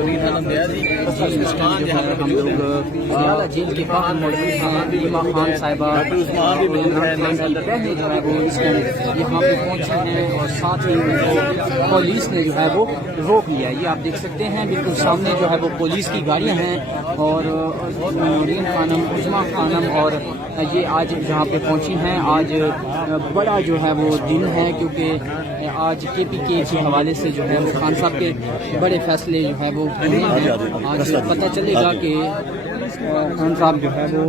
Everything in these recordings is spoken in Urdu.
ہم لوگ زیادہ جیل کے باہر موجود ہیں. ریما خان صاحبہ عمران خان کی بہنیں جو ہے وہ اس ٹائم یہاں پہ پہنچی ہیں اور ساتھ ہی ان کو پولیس نے جو ہے وہ روک لیا. یہ آپ دیکھ سکتے ہیں بالکل سامنے جو ہے وہ پولیس کی گاڑیاں ہیں اور نورین خانم, عظمیٰ خانم اور یہ آج جہاں پہ پہنچی ہیں. آج بڑا جو ہے وہ دن ہے کیونکہ آج کے پی کے حوالے سے جو ہے وہ خان صاحب کے بڑے فیصلے جو ہے وہ ہونے ہیں. آج پتہ چلے گا کہ خان صاحب جو ہے وہ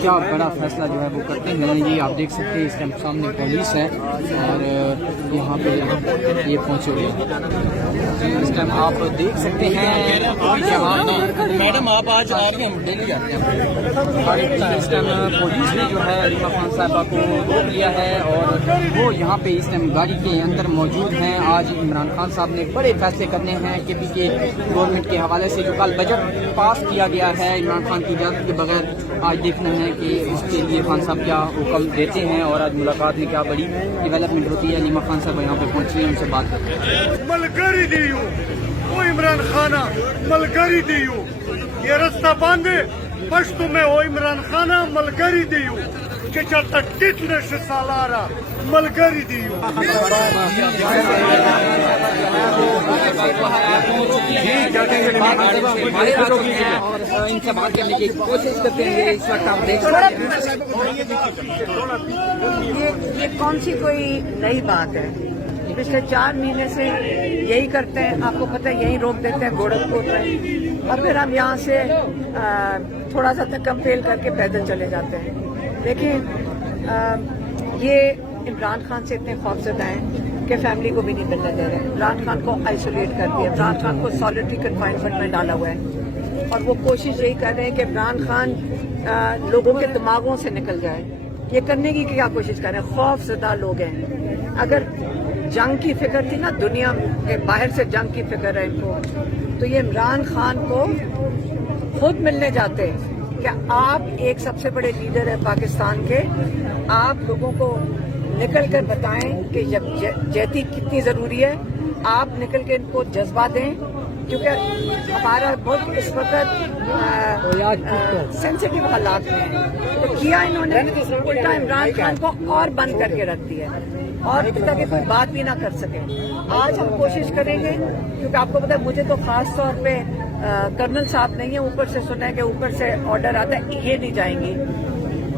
کیا بڑا فیصلہ جو ہے وہ کرتے ہیں. یہ آپ دیکھ سکتے ہیں اس ٹائم سامنے پولیس ہے اور یہاں پہ یہ پہنچے ہوئے ہیں. اس ٹائم آپ دیکھ سکتے ہیں میڈم آپ آج آ رہی ہیں ڈیلی آتے ہیں. اس ٹائم پولیس نے جو ہے ریما خان صاحبہ کو روک لیا ہے اور وہ یہاں پہ اس ٹائم گاڑی کے اندر موجود ہیں. آج عمران خان صاحب نے بڑے فیصلے کرنے ہیں کہ پی کے گورنمنٹ کے حوالے سے جو کل بجٹ پاس کیا گیا ہے عمران خان کی اجازت کے بغیر. آج دیکھنا ہے کہ اس کے لیے خان صاحب کیا حکم دیتے ہیں اور آج ملاقات میں کیا بڑی ڈیولپمنٹ ہوتی ہے. ریما خان صاحب یہاں پہ پہنچی ہیں, ان سے بات کرتے ہیں. ملگری دیو وہ عمران خانہ ملگری دیو یہ رستہ باندھے پشتو میں وہ عمران خانہ ملگری دیو کہ چلتا کتنے سے سالارا ملگری دیو. اور ان سے بات کرنے کی کوشش کرتے ہیں. اس وقت آپ دیکھ سکتے ہیں یہ کون سی کوئی نئی بات ہے. پچھلے 4 مہینے سے یہی کرتے ہیں. آپ کو پتہ ہے یہی روک دیتے ہیں گورکھپور میں اور پھر ہم یہاں سے تھوڑا سا تکم فیل کر کے پیدل چلے جاتے ہیں. دیکھیں یہ عمران خان سے اتنے خوفزدہ ہیں کہ فیملی کو بھی نہیں ملنے دے رہے. عمران خان کو آئسولیٹ کر دیا, عمران خان کو سالٹری کنفائنمنٹ میں ڈالا ہوا ہے اور وہ کوشش یہی کر رہے ہیں کہ عمران خان لوگوں کے دماغوں سے نکل جائے. یہ کرنے کی کیا کوشش کر رہے ہیں؟ خوف زدہ لوگ ہیں. اگر جنگ کی فکر تھی نا, دنیا کے باہر سے جنگ کی فکر ہے ان کو, تو یہ عمران خان کو خود ملنے جاتے کہ آپ ایک سب سے بڑے لیڈر ہیں پاکستان کے, آپ لوگوں کو نکل کر بتائیں کہ جہتی کتنی ضروری ہے. آپ نکل کے ان کو جذبہ دیں کیونکہ ہمارا ملک اس وقت سینسیٹیو حالات میں ہے. تو کیا انہوں نے الٹا عمران خان کو اور بند کر کے رکھ دیا اور تاکہ کوئی بات بھی نہ کر سکے. آج ہم کوشش کریں گے کیونکہ آپ کو پتا ہے مجھے تو خاص طور پہ کرنل صاحب نہیں ہے, اوپر سے سنا ہے کہ اوپر سے آرڈر آتا ہے یہ نہیں جائیں گی.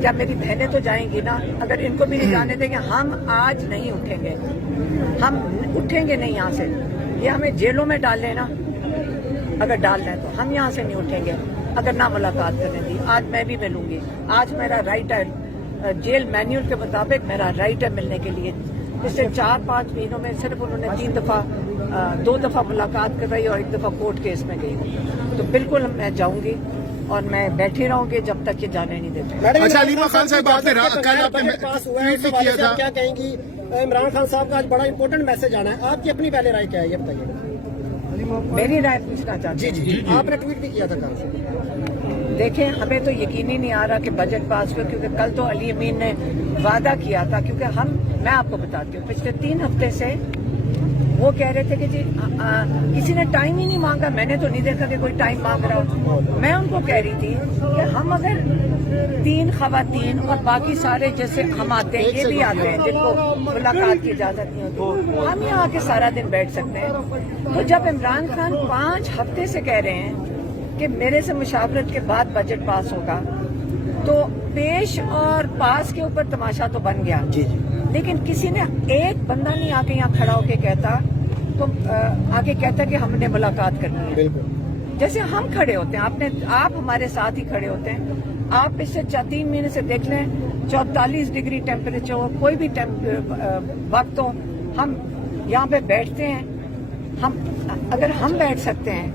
جب میری بہنیں تو جائیں گی نا, اگر ان کو بھی نہیں جانے دیں گے. ہم آج نہیں اٹھیں گے, ہم اٹھیں گے نہیں یہاں سے. یہ ہمیں جیلوں میں ڈال لینا اگر ڈال دیں تو ہم یہاں سے نہیں اٹھیں گے اگر نہ ملاقات کرنے دی. آج میں بھی ملوں گی. آج میرا رائٹ ہے, جیل مینیول کے مطابق میرا رائٹ ہے ملنے کے لیے. پچھلے 4-5 مہینوں میں صرف انہوں نے 2 دفعہ ملاقات کرائی اور 1 دفعہ کورٹ کیس میں گئی. تو بالکل میں جاؤں گی اور میں بیٹھی رہوں گی جب تک یہ جانے نہیں دیتے. اچھا ریما خان صاحب آپ نے پاس ہوا ہے تو کیا کہیں گی؟ عمران خان صاحب کا آج بڑا امپورٹنٹ میسج آنا ہے, آپ کی اپنی پہلے رائے کیا ہے یہ بتائیے. میری رائے پوچھنا چاہتی ہوں. جی آپ نے ٹویٹ بھی کیا تھا کل. دیکھیں ہمیں تو یقین ہی نہیں آ رہا کہ بجٹ پاس ہوا, کیونکہ کل تو علی امین نے وعدہ کیا تھا. کیونکہ میں آپ کو بتاتی ہوں پچھلے 3 ہفتے سے وہ کہہ رہے تھے کہ جی کسی نے ٹائم ہی نہیں مانگا. میں نے تو نہیں دیکھا کہ کوئی ٹائم مانگ رہا ہو. میں ان کو کہہ رہی تھی کہ ہم اگر 3 خواتین اور باقی سارے جیسے ہم آتے ہیں, یہ بھی آتے ہیں جن کو ملاقات کی اجازت نہیں ہوتی, ہم یہاں آ کے سارا دن بیٹھ سکتے ہیں. تو جب عمران خان 5 ہفتے سے کہہ رہے ہیں کہ میرے سے مشاورت کے بعد بجٹ پاس ہوگا, تو پیش اور پاس کے اوپر تماشا تو بن گیا. لیکن کسی نے ایک بندہ نہیں آ کے یہاں کھڑا ہو کے کہتا, تو آگے کہتا کہ ہم نے ملاقات کرنی ہے. جیسے ہم کھڑے ہوتے ہیں, آپ ہمارے ساتھ ہی کھڑے ہوتے ہیں. آپ پچھلے 3 مہینے سے دیکھ لیں 44 ڈگری ٹیمپریچر ہو, کوئی بھی وقت ہو, ہم یہاں پہ بیٹھتے ہیں. اگر ہم بیٹھ سکتے ہیں,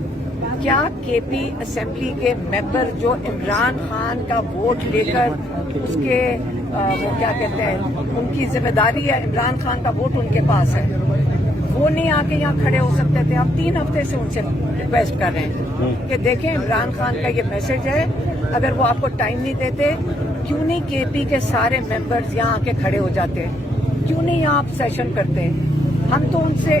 کیا کے پی اسمبلی کے ممبر جو عمران خان کا ووٹ لے کر اس کے وہ کیا کہتے ہیں, ان کی ذمہ داری ہے, عمران خان کا ووٹ ان کے پاس ہے, وہ نہیں آ کے یہاں کھڑے ہو سکتے تھے؟ ہم 3 ہفتے سے ان سے ریکویسٹ کر رہے ہیں کہ دیکھیں عمران خان کا یہ میسج ہے, اگر وہ آپ کو ٹائم نہیں دیتے, کیوں نہیں کے پی کے سارے ممبرز یہاں آ کے کھڑے ہو جاتے, کیوں نہیں آپ سیشن کرتے؟ ہم تو ان سے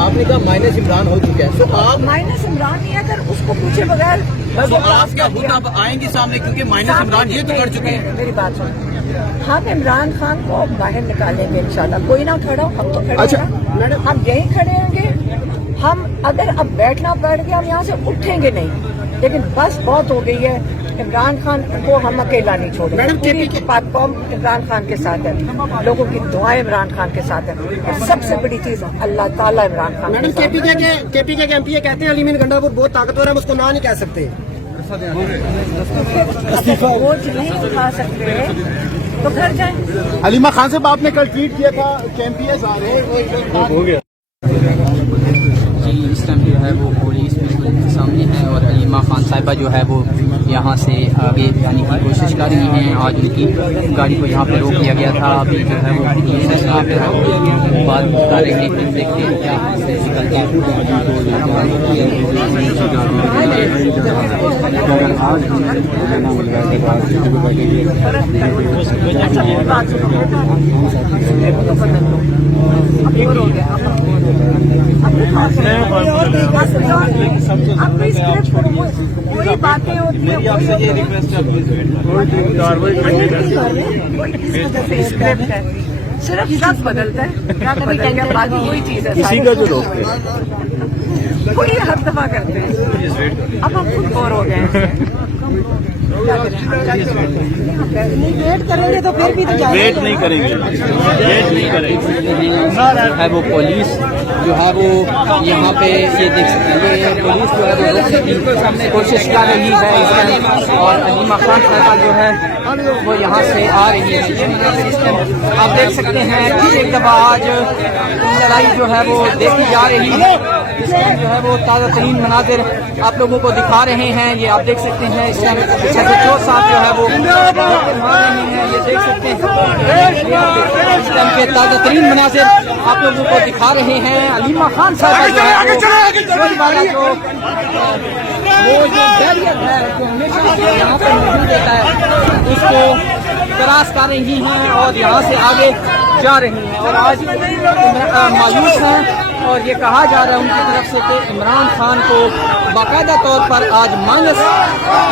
آپ نے کہا مائنس عمران ہو چکا ہے، تو آپ مائنس عمران نہیں ہے، اگر اس کو پوچھے بغیر تو آپ کیا خود اب آئیں گے سامنے، کیونکہ مائنس عمران یہ تو کر چکے ہیں. میری بات سن، ہم عمران خان کو باہر نکالیں گے انشاءاللہ. کوئی نہ کھڑا ہو، ہم تو کھڑے ہیں، ہم یہیں کھڑے ہوں گے. ہم اگر اب بیٹھنا پڑ گیا ہم یہاں سے اٹھیں گے نہیں، لیکن بس بہت ہو گئی ہے. عمران خان کو ہم اکیلا نہیں چھوڑیں گے. پوری پاک قوم عمران خان کے ساتھ ہے، لوگوں کی دعائیں عمران خان کے ساتھ ہیں، اور سب سے بڑی چیز اللہ تعالیٰ عمران خان کے میڈم ساتھ ہے. کے پی کے ایم پی کہتے ہیں علی مین گنڈاپور بہت طاقتور ہے، ہم اس کو نہ نہیں کہہ سکتے. بوجھ نہیں اٹھا سکتے تو گھر جائیں. علیمہ خان صاحب آپ نے کل ٹویٹ کیا تھا کہ ایم پی ایس آ رہے ہیں، ہو گیا. جی اس ٹائم جو ہے وہ پولیس بالکل سامنے ہے، اور علیمہ خان صاحبہ جو ہے وہ یہاں سے آگے جانے کی کوشش کر رہی ہیں. آج ان کی گاڑی کو یہاں پہ روک دیا گیا تھا. ابھی جو ہے وہ پولیس اسٹاف جو ہے وہ بات کر رہے ہیں، دیکھتے ہیں کیا یہاں سے نکلتا کوئی باتیں ہوتی ہیں، صرف شخص بدلتا ہے، باقی وہی چیز ہے. کسی کا جو روک ہے کوئی ہر دفعہ کرتے ہیں. اب ہم خود بور ہو گئے ہیں. ویٹ کریں گے تو پھر بھی ویٹ نہیں کریں گے، ویٹ نہیں کریں گے. ہے وہ پولیس جو ہے وہ یہاں پہ یہ دیکھ سکتے ہیں، یہ پولیس جو ہے وہ روکنے کی کوشش کر رہی ہے اس ٹائم، اور علیمہ خان صاحبہ جو ہے وہ یہاں سے آ رہی ہے. آپ دیکھ سکتے ہیں کہ ایک دفعہ آج لڑائی جو ہے وہ دیکھی جا رہی ہے. اس ٹائم جو ہے وہ تازہ ترین مناظر آپ لوگوں کو دکھا رہے ہیں. یہ آپ دیکھ سکتے ہیں اس ٹائم جو صاحب جو ہے وہ مار رہے ہیں، یہ دیکھ سکتے ہیں اس ٹائم کے تازہ ترین مناظر آپ لوگوں کو دکھا رہے ہیں. علیمہ خان صاحب جو ہے وہ جو بیریئر ہے جو ہمیشہ یہاں پہ موجود رہتا ہے اس کو کراس کر رہی ہیں اور یہاں سے آگے جا رہی ہیں، اور آج مایوس ہیں. اور یہ کہا جا رہا ہے ان کی طرف سے کہ عمران خان کو باقاعدہ طور پر آج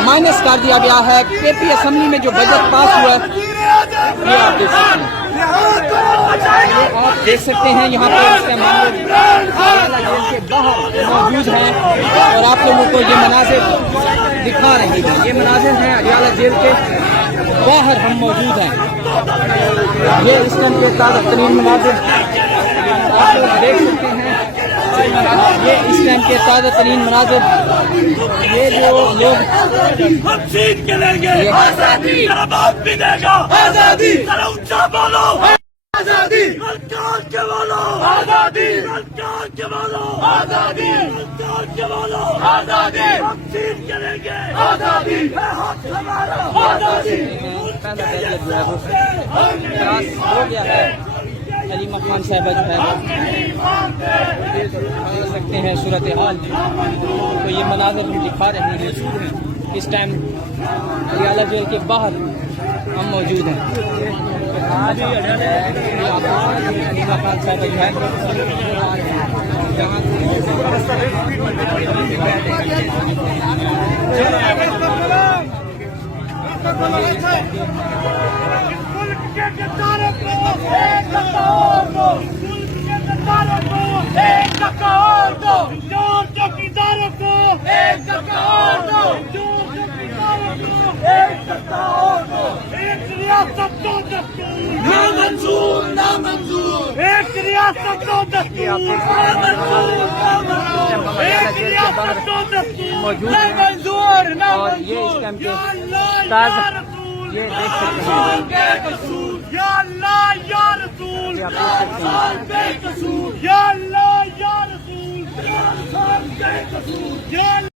مائنس کر دیا گیا ہے. کے پی اسمبلی میں جو بجٹ پاس ہوا ہے یہ آپ دیکھ سکتے ہیں. آپ دیکھ سکتے ہیں یہاں پہ اس کے جیل کے باہر موجود ہیں اور آپ لوگوں کو یہ مناظر دکھا رہے ہیں. یہ مناظر ہیں اڈیالہ جیل کے باہر ہم موجود ہیں. یہ اس ٹائم کے تازہ ترین مناظر آپ لوگ دیکھ سکتے ہیں. یہ اس ٹائم کے تازہ ترین مناظر، یہ جو لوگ ہم جیت کے لیں گے، آزادی میرا باپ بھی دے گا، آزادی ذرا اونچا بولو، آزادی ملکان کے بولو، آزادی ملکان کے بولو، آزادی ملکان کے بولو، آزادی ہم جیت کے لیں گے، آزادی ہے حق ہمارا، آزادی ہو گیا ہے. علیمہ خان صاحبہ جو ہے دیکھ سکتے ہیں صورتحال تو یہ مناظر ہم دکھا رہے ہیں. اس ٹائم اڈیالہ جیل کے باہر ہم موجود ہیں. علیمہ خان صاحبہ جو ہے ملک کے گداروں کو ایک دفعہ اور دو، ملک کے گداروں کو ایک دفعہ اور دو، چور چوکیداروں کو ایک دفعہ اور دو، چور چوکیداروں کو ایک دفعہ اور دو. ایک ریاست دو دستور نامنظور، نامنظور. ایک ریاست دو دستور نامنظور، نامنظور. ایک ریاست دو دستور نامنظور، نامنظور. یا اللہ یا رسول، یہ دیکھ سکتے ہیں. یا اللہ یا رسول، یا اللہ یا رسول، یا اللہ